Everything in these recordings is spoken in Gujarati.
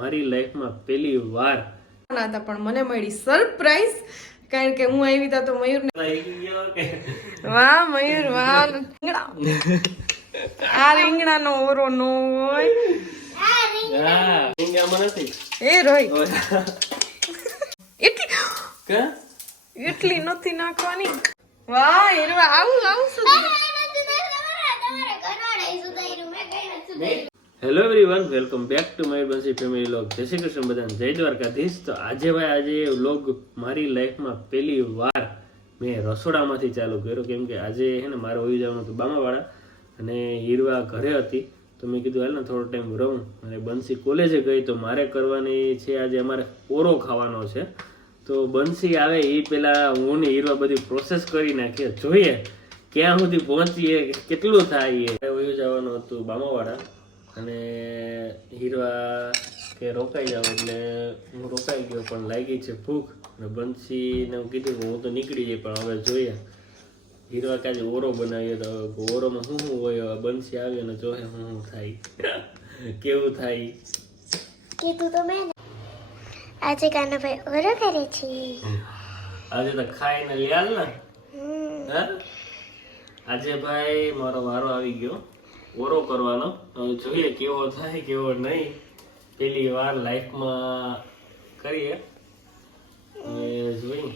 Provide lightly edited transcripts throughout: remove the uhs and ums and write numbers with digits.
મારી લાઈફમાં પહેલી વાર હતા પણ મને મળી સરપ્રાઈઝ કારણ કે હું આવી તા તો મયુર વાહ મયુર વાહ આ રીંગણાનો ઓરો નો હોય એ રોય એટલી નથી નાખવાની વાહ હીરવા આવું સુધી hello everyone, welcome back to my Bansi family vlog. જય શ્રી કૃષ્ણ બધાને, જય દ્વારકાધીશ. તો આજે વ્લોગ મારી લાઈફમાં પહેલી વાર મેં રસોડામાંથી ચાલુ કર્યો, કેમ કે આજે હે ને મારે હોઈ જવાનું હતું બામાવાળા અને હીરવા ઘરે હતી. તો મેં કીધું હાલ ને થોડો ટાઈમ રહું, અને બંસી કોલેજે ગઈ તો મારે કરવાની છે આજે અમારે ઓરો ખાવાનો છે. તો બંસી આવે એ પહેલાં હું ને હીરવા બધી પ્રોસેસ કરી નાખીએ, જોઈએ ક્યાં સુધી પહોંચીએ, કેટલું થાય. એ હોઈ જવાનું હતું બામાવાળા અને હીરવા કે રોકાઈ જાવ એટલે હું રોકાઈ ગયો, પણ લાગી છે ભૂખ. અને બંસીને હું કીધું કે હું તો નીકળી જાય, પણ હવે જોઈએ હીરવા કાજે ઓરો બનાવીએ તો ઓરોમાં શું હોય. બંસી આવી અને જોહે શું થાય કેવું થાય. કીધું તો મેં આજે કાનાભાઈ ઓરો કરે છે. આજે તો ખાઈને લ્યાલ ને. આજે ભાઈ મારો વારો આવી ગયો ઓરો કરવાનો. હવે જોઈએ કેવો થાય કેવો નહીં. પેલી વાર લાઈફમાં કરીએ, જોઈ.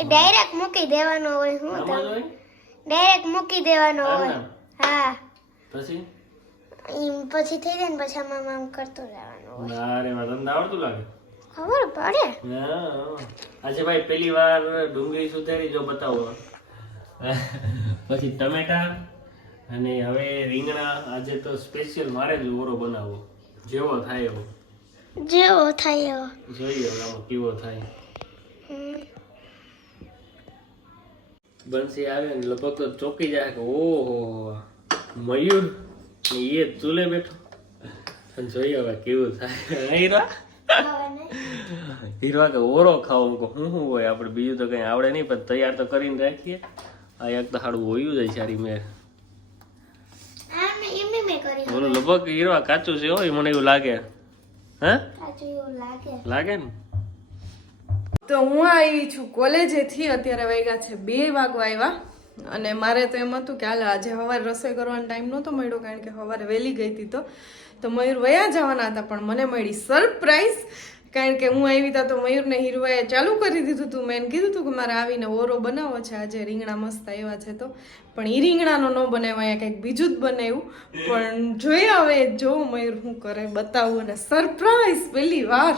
એ ડાયરેક્ટ મૂકી દેવાનો હોય. હું તો ડાયરેક્ટ મૂકી દેવાનો હોય. હા, પછી પછી થઈ જાય ને પછી આમ કરતો રહેવાનો હોય. અરે તમને આવડતું લાગે. ખબર પડે. આજે ભાઈ પેલી વાર ડુંગળી સુધારી જો બતાવો, પછી ટમેટા અને હવે રીંગણા. આજે તો સ્પેશિયલ મારે જ ઓરો બનાવવો, જેવો થાય એવો. જેવો થાય એવો જોઈએ આમાં કેવો થાય. બંસી આવે ને લગભગ તો ચોકી જાય કે ઓહો મયુર એ ચૂલે બેઠો. જોઈએ હવે કેવું થાય. હીરવા કે ઓરો ખાવો શું હોય આપણે, બીજું તો કઈ આવડે નહીં, પણ તૈયાર તો કરીને રાખીએ. આ એક તો સારું હોયું જાય સારી મેર. બોલો લગભગ હીરવા કાચું છે હોય મને એવું લાગે. હે લાગે ને. તો હું આવી છું કોલેજેથી. અત્યારે વાગ્યા છે 2 વાગવા આવ્યા અને મારે તો એમ હતું કે હાલ આજે સવારે રસોઈ કરવાનો ટાઈમ નહોતો મળ્યો, કારણ કે સવારે વહેલી ગઈ હતી. તો મયુર વયા જવાના હતા પણ મને મળી સરપ્રાઈઝ, કારણ કે હું આવી તા તો મયુરને હીરવાએ ચાલુ કરી દીધું હતું. મેં કીધું હતું કે મારે આવીને ઓરો બનાવવો છે, આજે રીંગણા મસ્ત આવ્યા છે. તો પણ એ રીંગણાનો ન બનાવ્યા, કંઈક બીજું જ બનાવ્યું. પણ જોઈએ હવે જો મયુર શું કરે બતાવું. અને સરપ્રાઈઝ પહેલી વાર.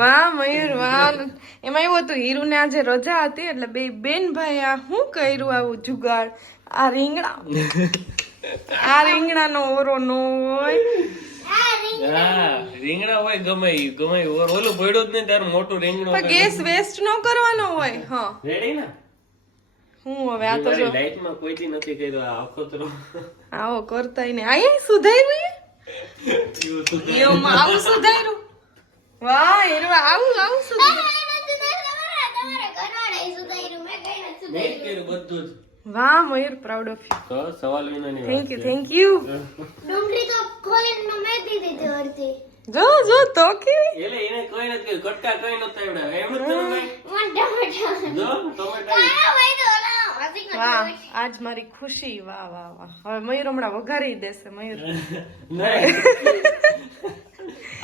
વાહ મયુર વાહ. એમાં એવું હતું હીરુને આજે રજા હતી એટલે બે બેન ભાઈ આ શું કર્યું આવું જુગાડ. આ રીંગણાનો ઓરો નો હોય. રીંગણા હોય ગમે ઓલું પડ્યું જ નહીં તારું મોટું રીંગણું. ગેસ વેસ્ટ ન કરવાનો હોય. હા રેડી ને. હું હવે આ તો જો લાઈફમાં કોઈથી નથી કર્યો આ અખતરો. આવો કરતા ને આ સુધાર્યું. આવું સુધાર્યું. વાહ હીરવા આવું સુધાર્યું. વાહ મયુર, પ્રાઉડ ઓફ યુ. તો સવાલ વિનાની થેન્ક યુ. ડુંગળી તો ખોલીને મેં દીધી હતી. જો તો કેવી. એટલે એને કોઈ નથી કટકા કોઈ નતા એવડા એમ જ તમે જો ટમેટા. વાહ આજ મારી ખુશી. વાહ વાહ વાહ. હવે મયુર હમણાં વઘારી દેશે. મયુર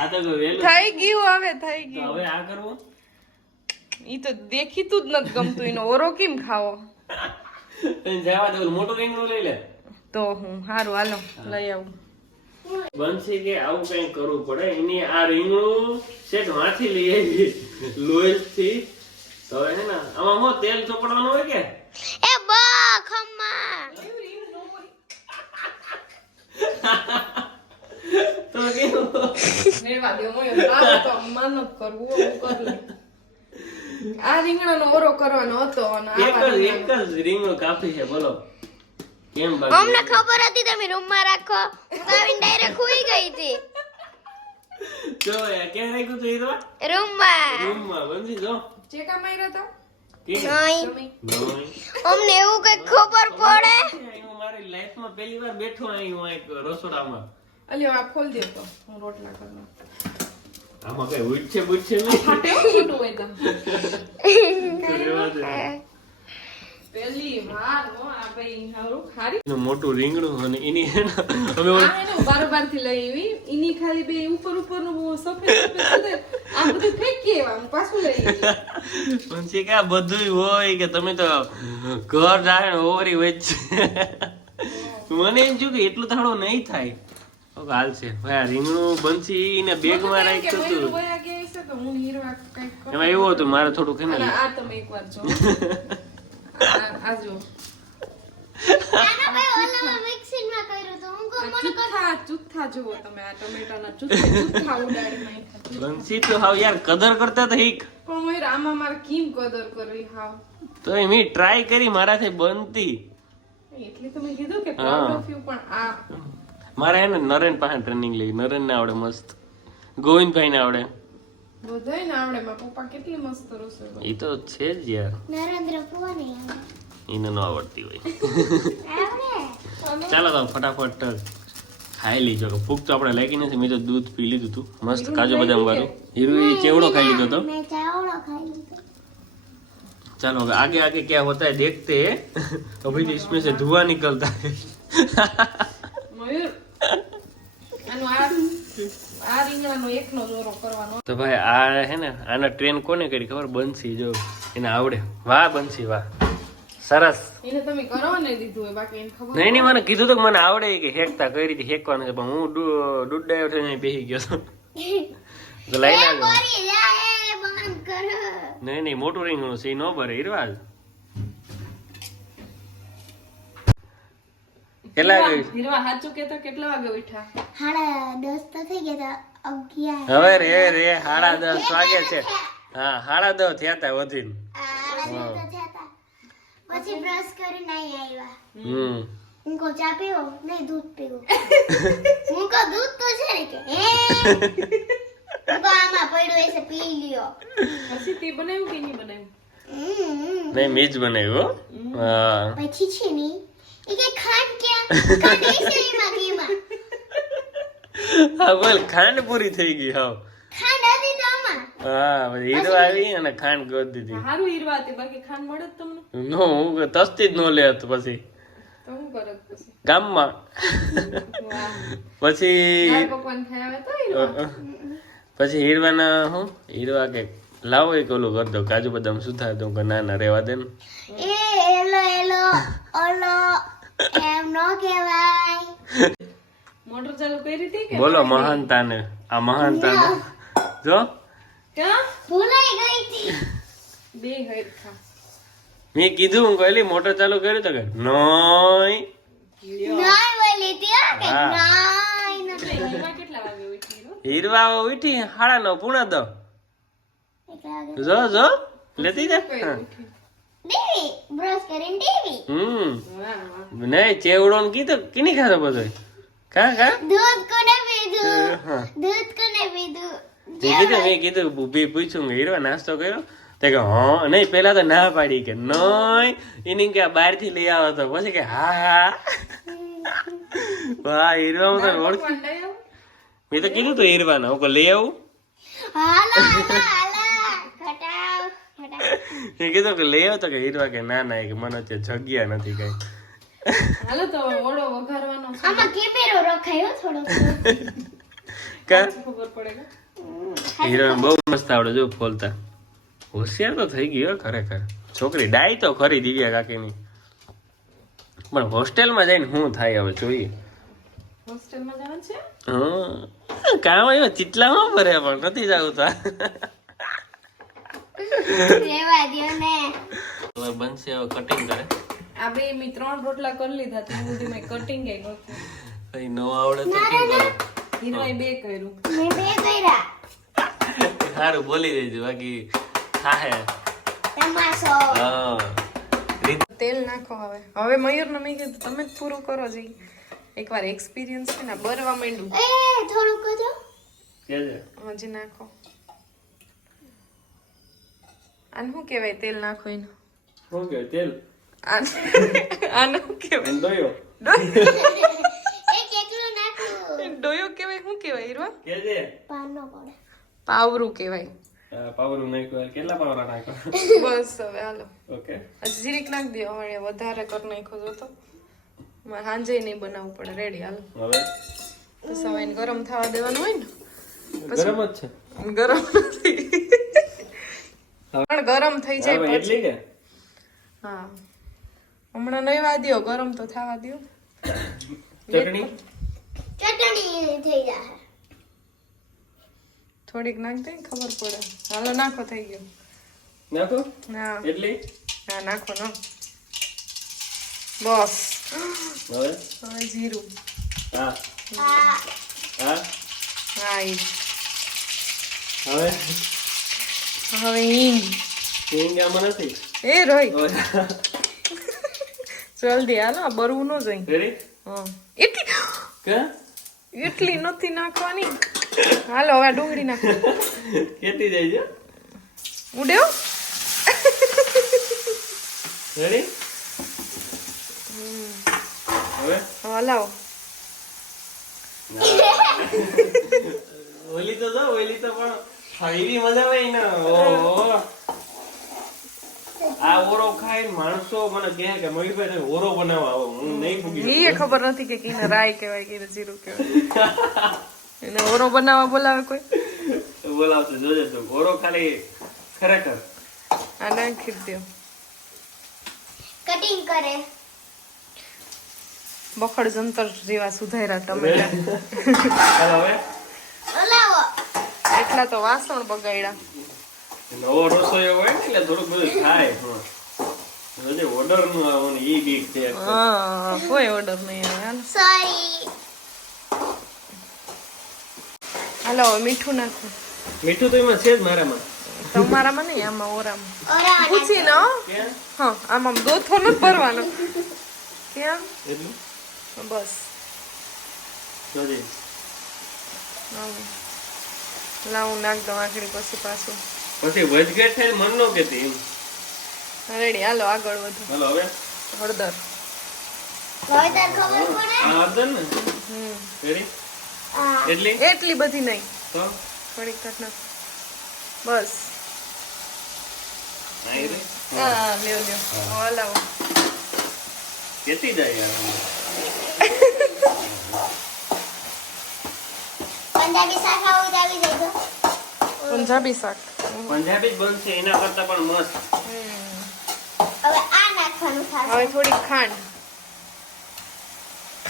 આ તો વેલું થઈ ગયું. હવે થઈ ગયું. હવે આ કરવું ઈ તો દેખીતું જ નથી ગમતું. એનો ઓરો કેમ ખાવો. જવા દે મોટું રીંગણું લઈ લે તો હું સારું હાલો લઈ આવું. બંસી કે આવું કઈ કરવું પડે. એની આ રીંગણું શેઠ માંથી લઈ આવી લોહી થી. હવે હે ને આમાં હું તેલ ચોપડવાનું હોય કે એ બા ખમ્મા તો કેવું રેવા દે મોય. આ તો માનત કરવું હું કરી લે. આ રીંગણાનો ઓરો કરવાનો હતો અને એક જ રીંગણું કાપી છે. બોલો કેમ બાકી? અમને ખબર હતી તમે રૂમમાં રાખો. હું આવીને ડાયરેક્ટ ખોઈ ગઈ હતી જો ક્યાં રાખ્યું તું હીરવા? રૂમમાં. બંસી જો ચેકા માર્યા હતા. નહીં અમને એવું કઈ ખબર પડે. મારે મારી લાઈફમાં પહેલી વાર બેઠો અહીં હું એક રસોડામાં. અલ્યો આ ખોલ દે તો હું રોટલા કરું. આમાં કઈ ઉઠશે બુઠશે નહીં. ફાટે મોટું હોય તો રહેવા દે. પહેલી વાર હો આ ભાઈ હારું ખારી એનું મોટું રીંગણું અને એની હે ને અમે આ એનો બારોબાર થી લઈ આવી એની ખાલી બે ઉપર નું સફેદ સફેદ છે. આ બધું ફેંકી આવ્યા હું પાછું લઈ આવી. પછી કે આ બધુંય હોય કે તમે તો ઘર જાણે ઓવરી વચ્ચે. મને એમ થયું કે એટલું તાળો નહીં થાય. ઓકે હાલ છે ભાઈ આ રીંગણું બંસી ને બેગમાં રાખ્યું હતું. વયા ગયા હશે તો હું હીરવા કંઈક કરું. એમાં એવું હતું મારે થોડું કે અને ને આ તમે એકવાર જો આ જો આના ભાઈ ઓલામાં મિક્સિંગમાં કર્યું તો હું કહું મને ચુથ્થા જુઓ તમે આ ટમેટાના ચુથ્થા ઉડાડી નાખ્યા. બંસી તો હાવ યાર કદર કરતા તો હીક. પણ મયુર આમાં મારે કેમ કદર કરવી હાવ તો મેં ટ્રાય કરી મારાથી બનતી. એટલે તો મેં કીધું કે પ્રાઉડ ઓફ યુ પણ આ મારે એને નરેન પાસે ટ્રેનિંગ લેવી. નરેન ને આવડે મસ્ત, ગોવિંદભાઈ ને આવડે. બધાય ને આવડે. મારા પપ્પા કેટલી મસ્ત રસોઈ બનાવે. એ તો છે જ યાર, નરેન્દ્ર ફોન એને ન આવડતી હોય. આવડે ચાલો તો ફટાફટ ખાઈ લીજો. ભૂખ તો આપણે લાગી નથી. મેં તો દૂધ પી લીધું હતું મસ્ત કાજુ બદામ વાળું. હીરુ એ ચેવડો ખાઈ લીધો હતો. મેં ચાવડો ખાઈ લીધો. चलो आगे आगे क्या होता है देखते हैं. अभी तो इसमें से धुआं निकलता है. મયુર આનો આ રીંગણાનો એકનો દોરો કરવાનો. તો ભાઈ આ હે ને આના ટ્રેન કોને કરી ખબર? બંસી. જો એને આવડે. વાહ બંસી વાહ, સરસ. એને તમે કરવા નહીં દીધું હોય બાકી એને ખબર નહીં મને કીધું તો મને આવડે કે હેકતા કઈ રીતે હેકવાનું છે, પણ હું ડૂડાયો થઈને બેસી ગયો હતો. તો લઈને આવ્યો. બોરી જાય બંધ કરો. નહીં મોટું રીંગણું છે એ ન ભરે. હીરવાજ કેટલા વાગે? હીરવા સાચું કેતો કેટલા વાગે ઉઠ્યા? 10:30 તો થઈ ગયા તા 11. હવે રે 10:30 વાગે છે. હા 10:30 થયા હતા વધીને. પછી બ્રશ કરીને આવ્યા. હમ હું કહું ચા પીવો? નહીં દૂધ પીવું. હું કહું દૂધ તો છે ને કે હે હું કહું આમાં પડ્યું હશે પી લ્યો. પછી તે બનાવ્યું કે નહીં બનાવ્યું? નહીં મેં જ બનાવ્યું. હા પછી છે ને એ કે ખાંડ ક્યાં? ખાંડ હશે એમાં ઘીમાં. હા બોલ ખાંડ પૂરી થઈ ગઈ. હાવ ખાંડ હતી તો આમાં. હા પછી હીરો આવી અને ખાંડ ગોત દીધી. હારું હીરવા હતી બાકી ખાંડ મળે જ તમને નો હું તસ્તી જ ન લેત. પછી તો હું કરત પછી ગામમાં વાહ પછી દાળ પકવાન ખાઈ આવે તો હીરવા. પછી હીરવાના હું હીરવા કે લાવો એક ઓલું કરી દઉં કાજુ બદામ સુધાર દઉં કે ના ના રેવા દે ને. એ એલો એલો ઓલો એમ નો કહેવાય. મોટર ચાલુ કરી હતી કે બોલો મહાનતાને. આ મહાનતાને જો ક્યાં ભૂલાઈ ગઈ હતી. બે હરખા મેં કીધું હું કહેલી મોટર ચાલુ કર્યું તો કે નોય. નાઈ બોલી હતી હો કે હા. નાઈ ન. હીરવા કેટલા વાગે ઉઠી હીરો? હીરવા ઉઠી 9:30 પૂણા દો. એટલા વાગે જો જો લેતી જા. કઈ હા. ઉઠી? દેવી બ્રશ કરીને દેવી વાહ વાહ નહીં ચેવડો ને કીધું કીની ખાધો બધો કા કા દૂધ કોને પીધું હા. દૂધ કોને પીધું મેં કીધું બુભી પૂછ્યું કે હીરવા નાસ્તો કર્યો? તે કે હા. નહીં પેલા તો ના પાડી કે નોય એની કે બહાર થી લઈ આવો તો પછી કે હા હા. વાહ હીરવા હું તો ઓળખ. પકવાન લઈ આવો. મેં તો કીધું તો હીરવાના હું કહું લઈ આવું. હાલા હાલા હાલા ખટાવ ખટાવ મેં કીધું કે લઈ આવ તો કે હીરવા કે ના ના કે મને અત્યારે જગ્યા નથી કઈ. હાલો તો ઓળો વઘારવાનો છે. આમાં કેમેરો રખાયો થોડો કા ખબર પડે કે હીરવા બહુ મસ્ત આવડે જો ફોલતા. હોશિયાર તો થઈ ગયો ખરેખર છોકરી. ડાય તો ખરી દિવ્યા કાકીની. પણ હોસ્ટેલમાં જઈને શું થાય હવે જોઈએ. હોસ્ટેલમાં જવાનું છે? હા કામ આવ્યો ચીટલામાં ભરે પણ નથી જવું તો. રેવા દ્યો ને હવે બનશે હવે કટિંગ કરે. આ બે મેં 3 રોટલા કરી લીધા ત્યાં સુધી મેં કટિંગ કઈ નહોતું. કઈ ન આવડે તો કેમ કરો? હીરોએ 2 કર્યું. મેં બે કર્યા સારું બોલી દેજો બાકી થાહે. તમાશો હા તેલ નાખો હવે. હવે મયુરને મેં કીધું તમે જ પૂરું કરો જઈ. એકવાર એક્સપિરિયન્સ છે ને બરવા માંડ્યું. એ થોડું કરજો કેજે હજી નાખો. આને શું કહેવાય તેલ નાખો એનું? શું કે તેલ આને શું કહેવાય? દોયો એક એકલું નાખું. ડોયો કહેવાય શું કહેવાય હીરવા? કેજે પાનો પડે. પાવરું કહેવાય. પાવર નાખ્યો કેટલા પાવર નાખ્યો બસ હવે હાલો ઓકે હજી જીરીક નાખ દો હવે વધારે કર નાખ્યો જો તો મારે સાંજે નહીં બનાવવું પડે રેડી હાલો હવે તો સવાઈને ગરમ થવા દેવાનું હોય ને ગરમ જ છે ગરમ નથી પણ ગરમ થઈ જાય હવે પછી એટલી કે હા હમણાં નહીં વાદ્યો ગરમ તો થવા દો ચટણી ચટણી થઈ જાય. થોડીક નાખ દે ખબર પડે હાલો નાખો થઈ ગયો નાખો હા એટલી હા નાખો નો બસ હવે હવે જીરું હા આ હા હા ઈ હવે હવે હિંગ હિંગ આમાં નથી એ રોય હવે જલ્દી હાલો આ બરવું ન જોઈ રેડી હા એટલી કે એટલી નથી નાખવાની હાલો હવે ડુંગળી નાખ કેતી જાય છે ઉડ્યો રેડી હવે હલાવો ઓલી તો જો ઓલી તો પણ ખાવી મજા આવે ને ઓહો આ ઓરો ખાઈને માણસો મને કહે કે મયુરભાઈ તમે ઓરો બનાવવા આવો હું નહીં ભૂગી એ ખબર નથી કે કીને રાય કહેવાય કીને જીરું કહેવાય એને ઓરો બનાવવા બોલાવે કોઈ બોલાવશે જોજે તો ઓરો ખાલી ખરેખર આ નાખી દો કટિંગ કરે. બખડ જંતર જેવા સુધાર્યા ટમેટા ચાલો હવે હલાવો. એટલા તો વાસણ બગાડ્યા નવો રસોઈ હોય ને એટલે થોડું બધું થાય જોજે ઓર્ડર નું આવવાનું ઈ બીક છે હા કોઈ ઓર્ડર નહીં આવે હાલો સોરી. હાલો હવે મીઠું નાખો મીઠું તો એમાં છે જ મારામાં તમારામાં નહીં આમાં ઓરામાં ઓરા પૂછી ને હો. ક્યાં હા આમાં દોથો નથી ભરવાનો ક્યાં એટલું બસ જોજે લાવું નાખ દઉં આખડી પછી પાછું પછી વચગેટ થાય મન નો કેતી એમ રેડી હાલો આગળ વધો હાલો હવે હળદર હવે તાર ખબર પડે. આ અર્ધન ને રેડી આ એટલી એટલી બધી નહીં તો થોડીક ઘટ નાખ બસ આઈ રે હા લ્યો લ્યો હલાવો કેતી જાય યાર પંજાબી શાક આવું આવી જાય તો. પંજાબી શાક પંજાબી જ બનશે એના કરતા પણ મસ્ત હવે આ નાખવાનું થશે. હવે થોડી ખાંડ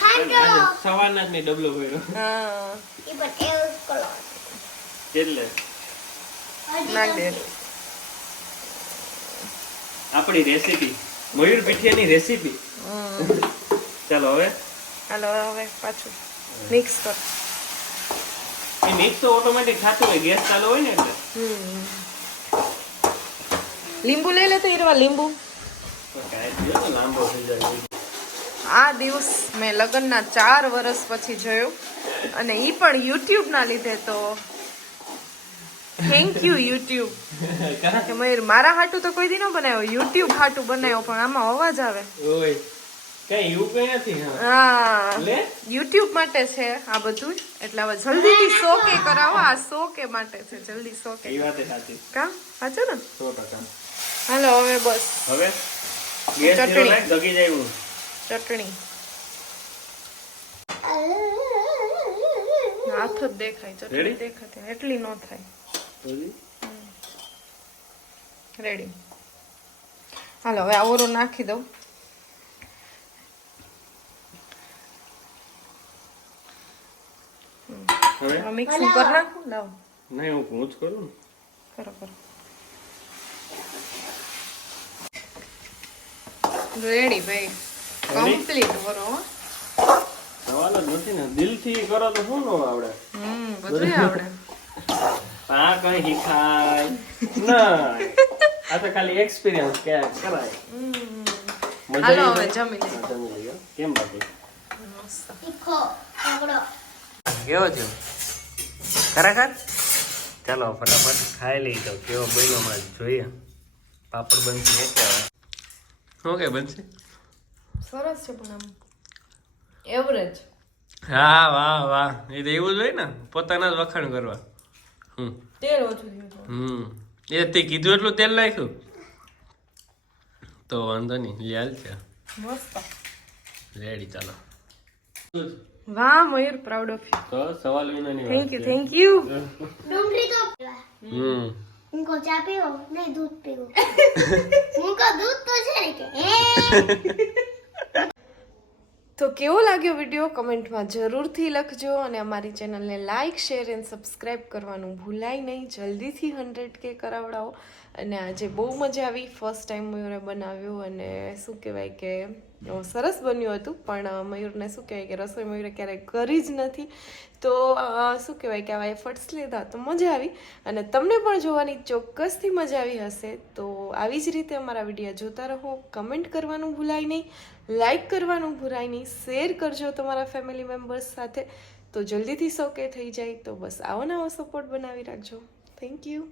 ખાંડ આજે સવારના જ મેં ડબલો ભર્યો હા એ પણ એવું કરો. એટલે હજી નાખ દે આપણી રેસીપી મયુર પીઠિયાની રેસીપી ચાલો હવે હાલો હવે પાછું મિક્સ કર એ મિક્સ તો ઓટોમેટિક થતું હોય ગેસ ચાલુ હોય ને એટલે લીંબુ લઈ લેતો ઈરવા લીંબુ તો કાંઈ થયો ને લાંબો થઈ જાય આ દિવસ મેં લગ્નના 4 વર્ષ પછી જોયો અને ઈ પણ યુટ્યુબ ના લીધે તો થેન્ક યુ યુટ્યુબ કે મયુર મારા હાટું તો કોઈ દી ન બનાવ્યો યુટ્યુબ હાટું બનાવ્યો પણ આમાં અવાજ આવે ઓય કઈ એવું કઈ નથી હા હા લે યુટ્યુબ માટે છે આ બધું એટલે હવે જલ્દીથી 100 કે કરાવો આ 100 કે માટે છે જલ્દી 100 કે એ વાત સાચી કા સાચું ને 100% હાલો હવે બસ હવે ગેસ ચટણી. જીરો નાખ દગી જાય હું ચટણી હાથ જ દેખાય ચટણી Ready? દેખાતી એટલી ન થાય રેડી હાલો હવે આ ઓરો નાખી દઉં હવે મિક્સિંગ કરી નાખું લાવ નહીં હું જ કરું ને કરો કરો રેડી ભાઈ કમ્પ્લીટ કરો હો. સવાલ જ નથી ને દિલથી કરો તો શું નો આવડે બધું આવડે આ કઈ શીખાય ના આ તો ખાલી એક્સપિરિયન્સ કે કરાય મજા હાલો આવી હવે જાય? જમી લે હા, જમી લઈએ. કેમ બાકી મસ્ત તીખો પકડો. કેવો છે ખરેખર ચાલો ફટાફટ ખાઈ લઈ તો કેવો બન્યો હમણાં જોઈએ પાપડ બનશે કે શું કે બનશે સરસ છે પણ આમ એવરેજ. હા વાહ વાહ એ તો એવું જ હોય ને પોતાના જ વખાણ કરવા. તેલ ઓછું થયું. એ તે કીધું એટલું તેલ નાખ્યું તો વાંધો નહીં લ્યાલ છે મસ્ત. રેડી ચાલો. વાહ મયુર, પ્રાઉડ ઓફ યુ. તો સવાલ વિનાની થેન્ક યુ થેન્ક યુ. ડુંગળી તો ઉनको ચા પીવો નહીં દૂધ પીવો ઉनको દૂધ તો છે ને કે તો કેવો લાગ્યો વિડીયો કમેન્ટમાં જરૂરથી લખજો અને અમારી ચેનલને લાઇક શેર એન્ડ સબસ્ક્રાઇબ કરવાનું ભૂલાય નહીં. જલ્દીથી 100K કરાવડાવો. અને આજે બહુ મજા આવી. ફર્સ્ટ ટાઈમ મયુરે બનાવ્યું અને શું કહેવાય કે સરસ બન્યું હતું. પણ મયુરને શું કહેવાય કે રસોઈ મયુરે ક્યારેય કરી જ નથી, તો શું કહેવાય કે આવા એફર્ટ્સ લીધા તો મજા આવી. અને તમને પણ જોવાની ચોક્કસથી મજા આવી હશે. તો આવી જ રીતે અમારા વિડીયો જોતા રહો. કમેન્ટ કરવાનું ભૂલાય નહીં, લાઈક કરવાનું ભૂલાય નહીં, શેર કરજો તમારા ફેમિલી મેમ્બર્સ સાથે. તો જલ્દીથી 100K થઈ જાય. તો બસ આવો નવો સપોર્ટ બનાવી રાખજો. Thank you.